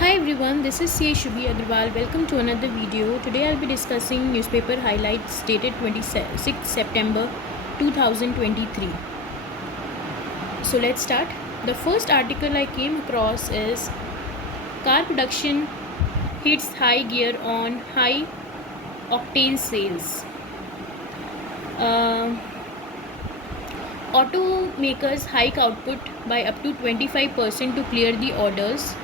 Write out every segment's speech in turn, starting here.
Hi everyone, this is CA Shubhi Agrawal. Welcome to another video. Today I'll be discussing newspaper highlights dated 26th September 2023. So let's start. The first article I came across is car production hits high gear on high octane sales. Uh, Automakers hike output by up to 25% to clear the orders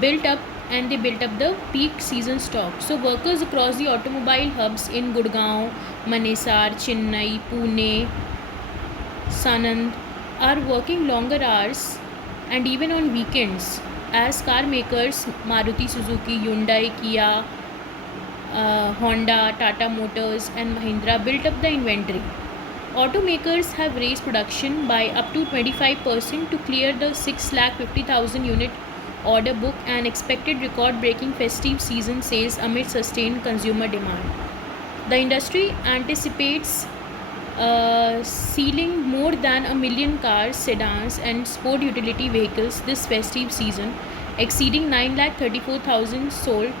built up and they built up the peak season stock. So workers across the automobile hubs in Gurgaon, Manesar, Chennai, Pune, Sanand are working longer hours and even on weekends as car makers Maruti Suzuki, Hyundai, Kia, Honda, Tata Motors and Mahindra built up the inventory. Automakers have raised production by up to 25% to clear the 650,000 unit order book and expected record-breaking festive season sales amid sustained consumer demand. The industry anticipates selling more than 1 million cars, sedans and sport utility vehicles this festive season, exceeding 934,000 sold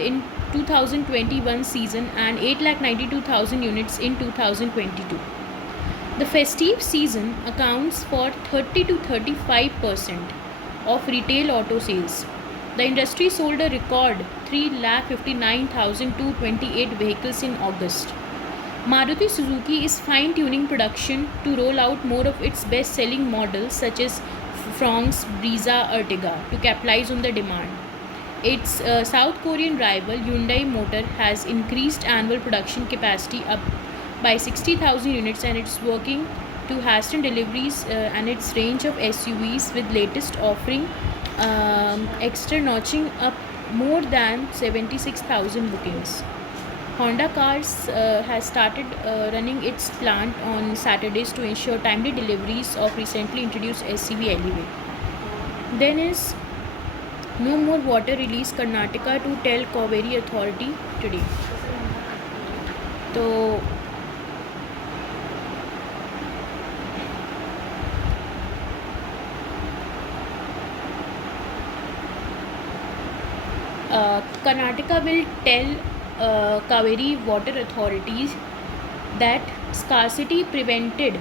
in 2021 season and 892,000 units in 2022. The festive season accounts for 30 to 35% of retail auto sales. The industry sold a record 3,59,228 vehicles in August. Maruti Suzuki is fine-tuning production to roll out more of its best-selling models such as Fronx, Brezza, Ertiga to capitalize on the demand. Its South Korean rival Hyundai Motor has increased annual production capacity up by 60,000 units and it's working to hasten deliveries and its range of SUVs with latest offering extra notching up more than 76,000 bookings. Honda Cars has started running its plant on Saturdays to ensure timely deliveries of recently introduced SUV Elevate. Then is no more water release Karnataka to tell Kaveri Authority today. So Karnataka will tell Kaveri water authorities that scarcity prevented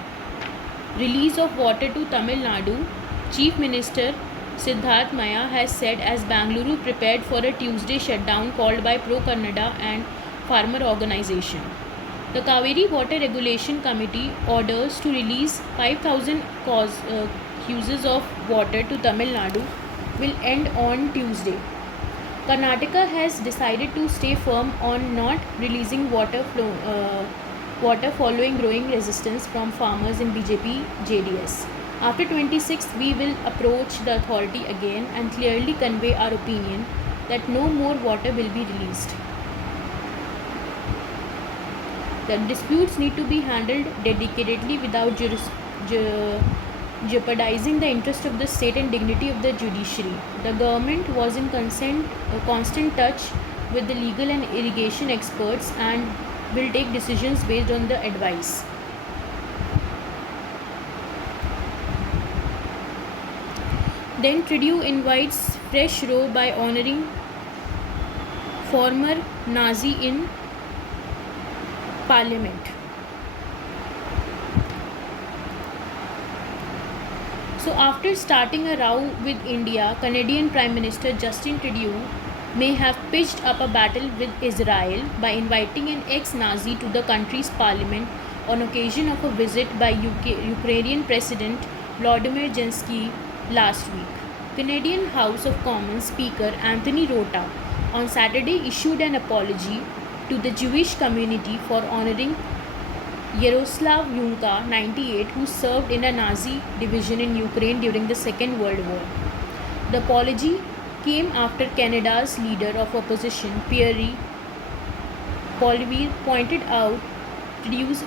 release of water to Tamil Nadu. Chief Minister Siddharth Maya has said as Bangalore prepared for a Tuesday shutdown called by Pro Kannada and farmer organization. The Kaveri Water Regulation Committee orders to release 5,000 cuses of water to Tamil Nadu will end on Tuesday. Karnataka has decided to stay firm on not releasing water following growing resistance from farmers in BJP JDS. After 26th, we will approach the authority again and clearly convey our opinion that no more water will be released. The disputes need to be handled dedicatedly without jeopardizing the interest of the state and dignity of the judiciary. The government was in constant touch with the legal and irrigation experts and will take decisions based on the advice. Then Trudeau invites fresh row by honoring former Nazi in Parliament. So after starting a row with India, Canadian Prime Minister Justin Trudeau may have pitched up a battle with Israel by inviting an ex-Nazi to the country's parliament on occasion of a visit by Ukrainian President Volodymyr Zelensky last week. Canadian House of Commons Speaker Anthony Rota on Saturday issued an apology to the Jewish community for honoring Yaroslav Yunka, 98, who served in a Nazi division in Ukraine during the Second World War. The apology came after Canada's leader of opposition, Pierre Poilievre, pointed out Trudeau's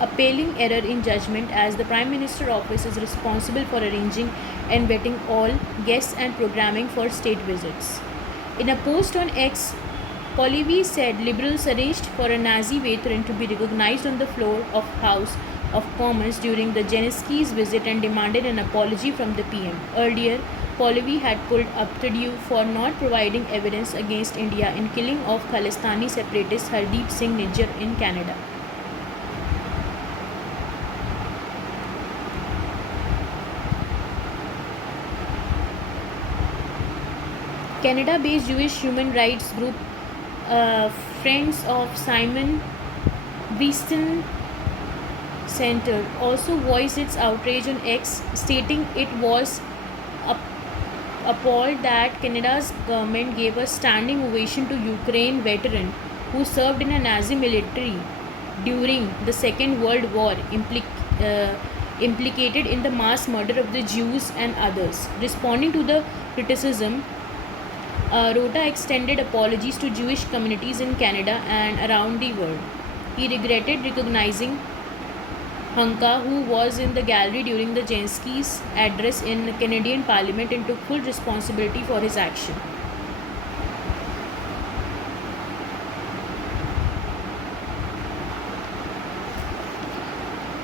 appalling error in judgment as the Prime Minister office is responsible for arranging and vetting all guests and programming for state visits. In a post on X, Poilievre said Liberals arranged for a Nazi veteran to be recognized on the floor of House of Commons during the Zelensky's visit and demanded an apology from the PM. Earlier, Pahlavi had pulled up Trudeau for not providing evidence against India in killing of Khalistani separatist Hardeep Singh Nijjar in Canada. Canada-based Jewish human rights group Friends of Simon Beeston Center also voiced its outrage on X, stating it was appalled that Canada's government gave a standing ovation to Ukraine veteran who served in a Nazi military during the Second World War, implicated in the mass murder of the Jews and others. Responding to the criticism, Rota extended apologies to Jewish communities in Canada and around the world. He regretted recognizing Hanka, who was in the gallery during the Zelensky's address in the Canadian Parliament, and took full responsibility for his action.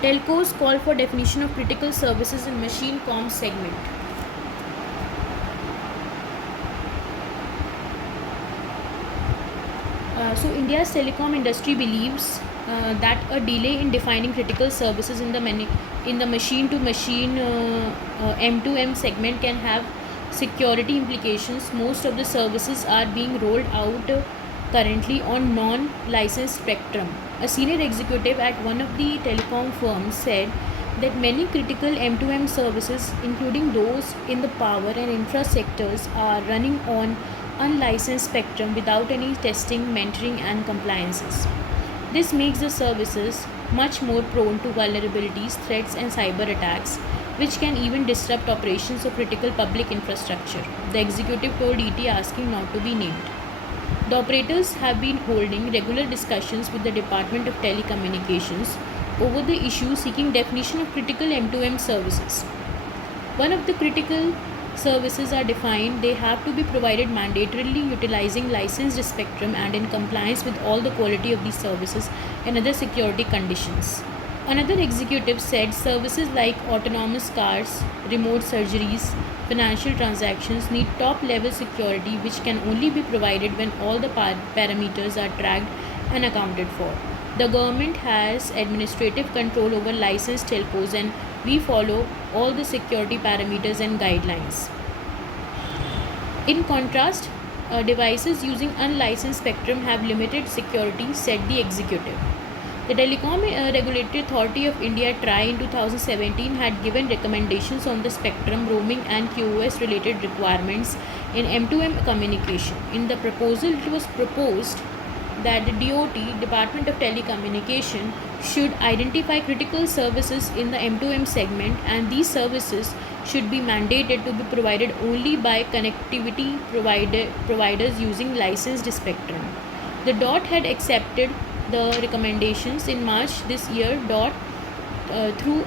Telcos call for definition of critical services in machine comms segment. So India's telecom industry believes that a delay in defining critical services in the machine-to-machine M2M segment can have security implications. Most of the services are being rolled out currently on non-licensed spectrum. A senior executive at one of the telecom firms said that many critical M2M services, including those in the power and infra sectors, are running on unlicensed spectrum without any testing, mentoring, and compliances. This makes the services much more prone to vulnerabilities, threats, and cyber attacks, which can even disrupt operations of critical public infrastructure. The executive told ET, asking not to be named. The operators have been holding regular discussions with the Department of Telecommunications over the issue, seeking definition of critical M2M services. One of the critical services are defined, they have to be provided mandatorily utilizing licensed spectrum and in compliance with all the quality of these services and other security conditions. Another executive said services like autonomous cars, remote surgeries, financial transactions need top level security, which can only be provided when all the parameters are tracked and accounted for. The government has administrative control over licensed telcos, and we follow all the security parameters and guidelines. In contrast, devices using unlicensed spectrum have limited security, said the executive. The Telecom Regulatory Authority of India (TRAI) in 2017 had given recommendations on the spectrum, roaming, and QoS related requirements in M2M communication. In the proposal, it was proposed that the DOT, Department of Telecommunication, should identify critical services in the M2M segment, and these services should be mandated to be provided only by connectivity providers using licensed spectrum. The DOT had accepted the recommendations in March this year. DOT through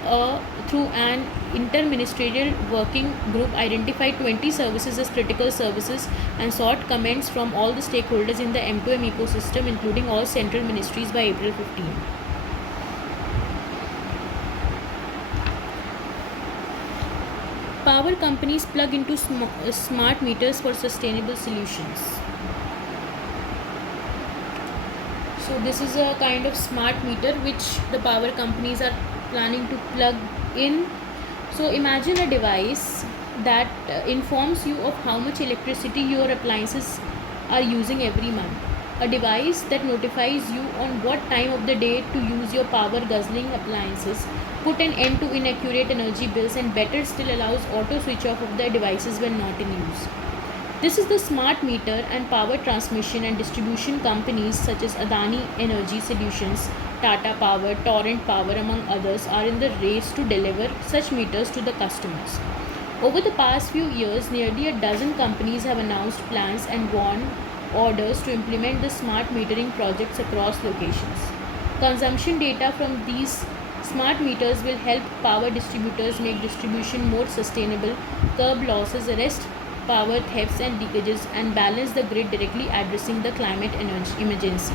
an interministerial working group identified 20 services as critical services and sought comments from all the stakeholders in the M2M ecosystem, including all central ministries, by April 15. Power companies plug into smart meters for sustainable solutions. So this is a kind of smart meter which the power companies are planning to plug in. So imagine a device that informs you of how much electricity your appliances are using every month. A device that notifies you on what time of the day to use your power guzzling appliances, put an end to inaccurate energy bills, and better still allows auto switch off of the devices when not in use. This is the smart meter, and power transmission and distribution companies such as Adani Energy Solutions, Tata Power, Torrent Power, among others, are in the race to deliver such meters to the customers. Over the past few years, nearly a dozen companies have announced plans and won orders to implement the smart metering projects across locations. Consumption data from these smart meters will help power distributors make distribution more sustainable, curb losses, arrest power thefts and leakages, and balance the grid, directly addressing the climate emergency.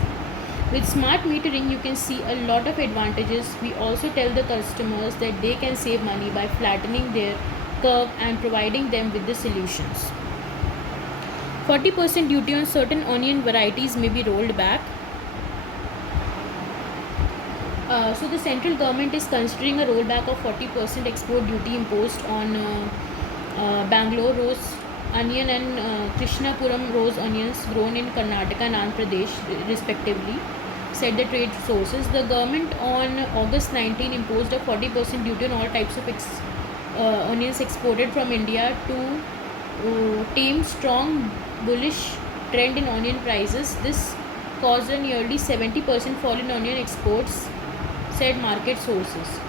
With smart metering, you can see a lot of advantages. We also tell the customers that they can save money by flattening their curve and providing them with the solutions. 40% duty on certain onion varieties may be rolled back. So the central government is considering a rollback of 40% export duty imposed on Bangalore rose onion and Krishnapuram rose onions grown in Karnataka and Andhra Pradesh respectively, said the trade sources. The government on August 19 imposed a 40% duty on all types of onions exported from India to tame strong bullish trend in onion prices. This caused a nearly 70% fall in onion exports, said market sources.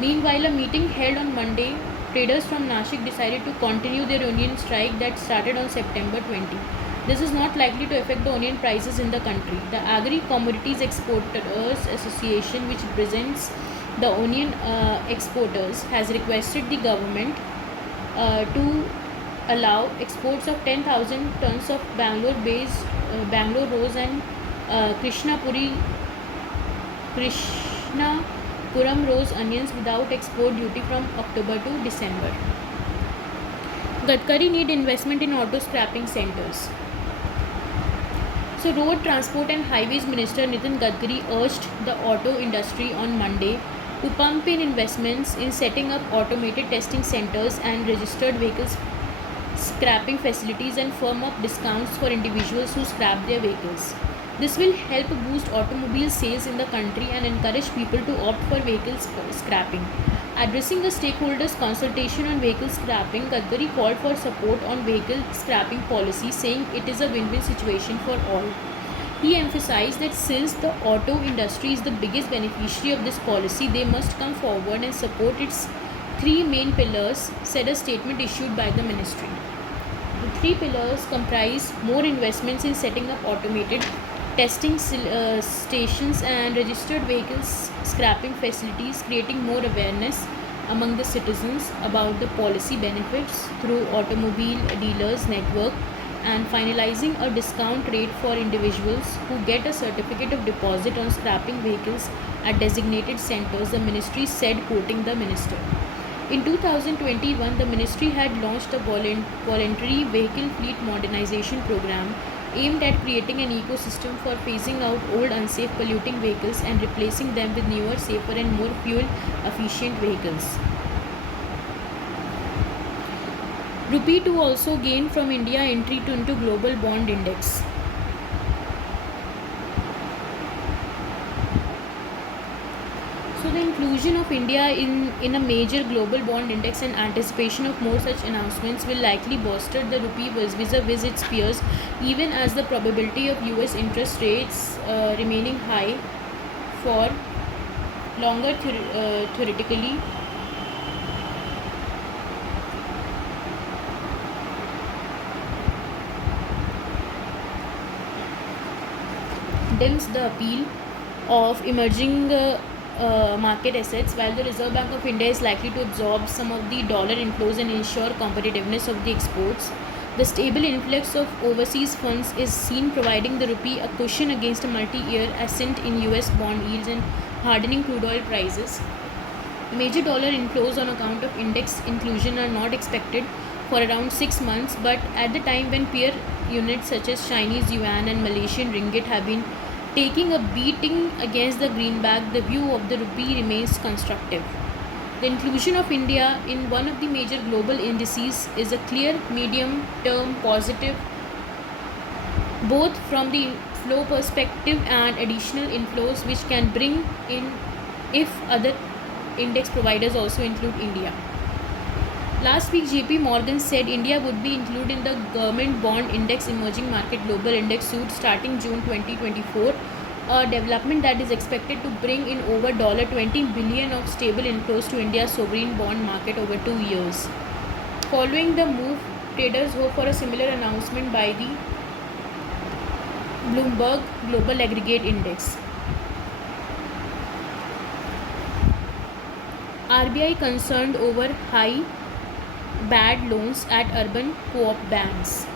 Meanwhile, a meeting held on Monday, traders from Nashik decided to continue their onion strike that started on September 20. This is not likely to affect the onion prices in the country. The Agri Commodities Exporters Association, which represents the onion exporters, has requested the government to allow exports of 10,000 tons of Bangalore-based Bangalore rose and Krishnapuram rose onions without export duty from October to December. Gadkari need investment in auto scrapping centers. So, Road Transport and Highways Minister Nitin Gadkari urged the auto industry on Monday to pump in investments in setting up automated testing centers and registered vehicles scrapping facilities and firm up discounts for individuals who scrap their vehicles. This will help boost automobile sales in the country and encourage people to opt for vehicle scrapping. Addressing a stakeholders' consultation on vehicle scrapping, Gadkari called for support on vehicle scrapping policy, saying it is a win-win situation for all. He emphasized that since the auto industry is the biggest beneficiary of this policy, they must come forward and support its three main pillars, said a statement issued by the ministry. The three pillars comprise more investments in setting up automated testing stations and registered vehicles scrapping facilities, creating more awareness among the citizens about the policy benefits through automobile dealers network, and finalizing a discount rate for individuals who get a certificate of deposit on scrapping vehicles at designated centers, the ministry said, quoting the minister. In 2021, the ministry had launched a voluntary vehicle fleet modernization program aimed at creating an ecosystem for phasing out old, unsafe, polluting vehicles and replacing them with newer, safer, and more fuel-efficient vehicles. Rupee too also gained from India entry into global bond index. So the inclusion of India in a major global bond index and anticipation of more such announcements will likely bolster the rupee vis-a-vis its peers, even as the probability of US interest rates remaining high for longer theoretically dims the appeal of emerging market assets, while the Reserve Bank of India is likely to absorb some of the dollar inflows and ensure competitiveness of the exports. The stable influx of overseas funds is seen providing the rupee a cushion against a multi-year ascent in US bond yields and hardening crude oil prices. Major dollar inflows on account of index inclusion are not expected for around 6 months, but at the time when peer units such as Chinese yuan and Malaysian ringgit have been taking a beating against the greenback, the view of the rupee remains constructive. The inclusion of India in one of the major global indices is a clear medium-term positive, both from the flow perspective and additional inflows which can bring in if other index providers also include India. Last week, JP Morgan said India would be included in the Government Bond Index Emerging Market Global Index suite starting June 2024, a development that is expected to bring in over $20 billion of stable inflows to India's sovereign bond market over 2 years. Following the move, traders hope for a similar announcement by the Bloomberg Global Aggregate Index. RBI concerned over high bad loans at urban co-op banks.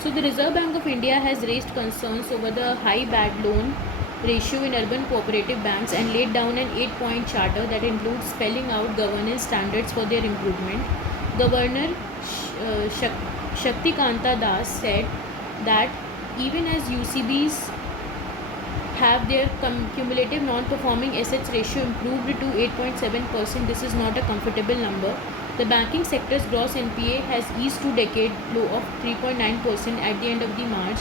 So So the Reserve Bank of India has raised concerns over the high bad loan ratio in urban cooperative banks and laid down an 8-point charter that includes spelling out governance standards for their improvement. Governor Shaktikanta Das said that even as UCBs have their cumulative non-performing assets ratio improved to 8.7%, this is not a comfortable number. The banking sector's gross NPA has eased to decade low of 3.9% at the end of the March.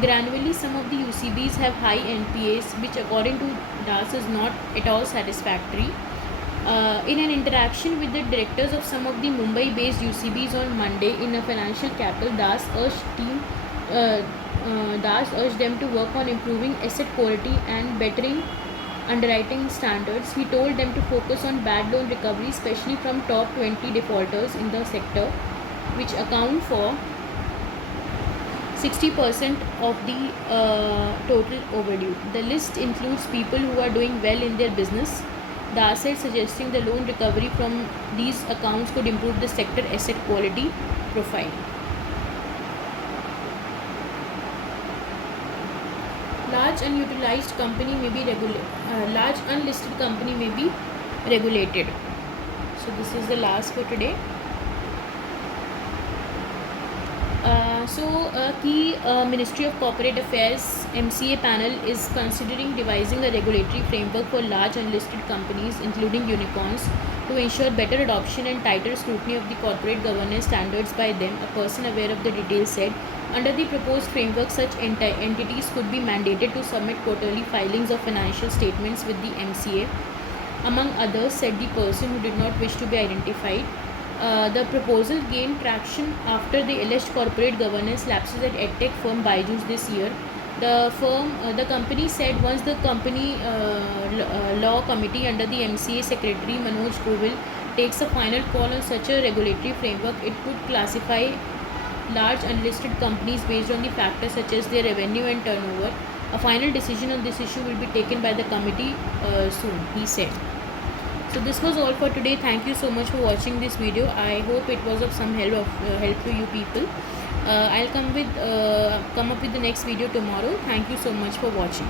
Gradually, some of the UCBs have high NPAs, which according to Das is not at all satisfactory. In an interaction with the directors of some of the Mumbai-based UCBs on Monday in a financial capital, Das urged them to work on improving asset quality and bettering underwriting standards. He told them to focus on bad loan recovery, especially from top 20 defaulters in the sector, which account for 60% of the total overdue. The list includes people who are doing well in their business. Das said, suggesting the loan recovery from these accounts could improve the sector asset quality profile. Large unutilized company may be large unlisted company may be regulated. So this is the last for today. Ministry of Corporate Affairs MCA panel is considering devising a regulatory framework for large unlisted companies, including unicorns, to ensure better adoption and tighter scrutiny of the corporate governance standards by them. A person aware of the details said, under the proposed framework, such entities could be mandated to submit quarterly filings of financial statements with the MCA. Among others, said the person who did not wish to be identified. The proposal gained traction after the alleged corporate governance lapses at EdTech firm Byju's this year. The company said once the company law committee under the MCA secretary Manoj Govil takes a final call on such a regulatory framework, it could classify large unlisted companies based on the factors such as their revenue and turnover. A final decision on this issue will be taken by the committee soon, he said. So this was all for today. Thank you so much for watching this video. I hope it was of some help to you people. I'll come up with the next video tomorrow. Thank you so much for watching.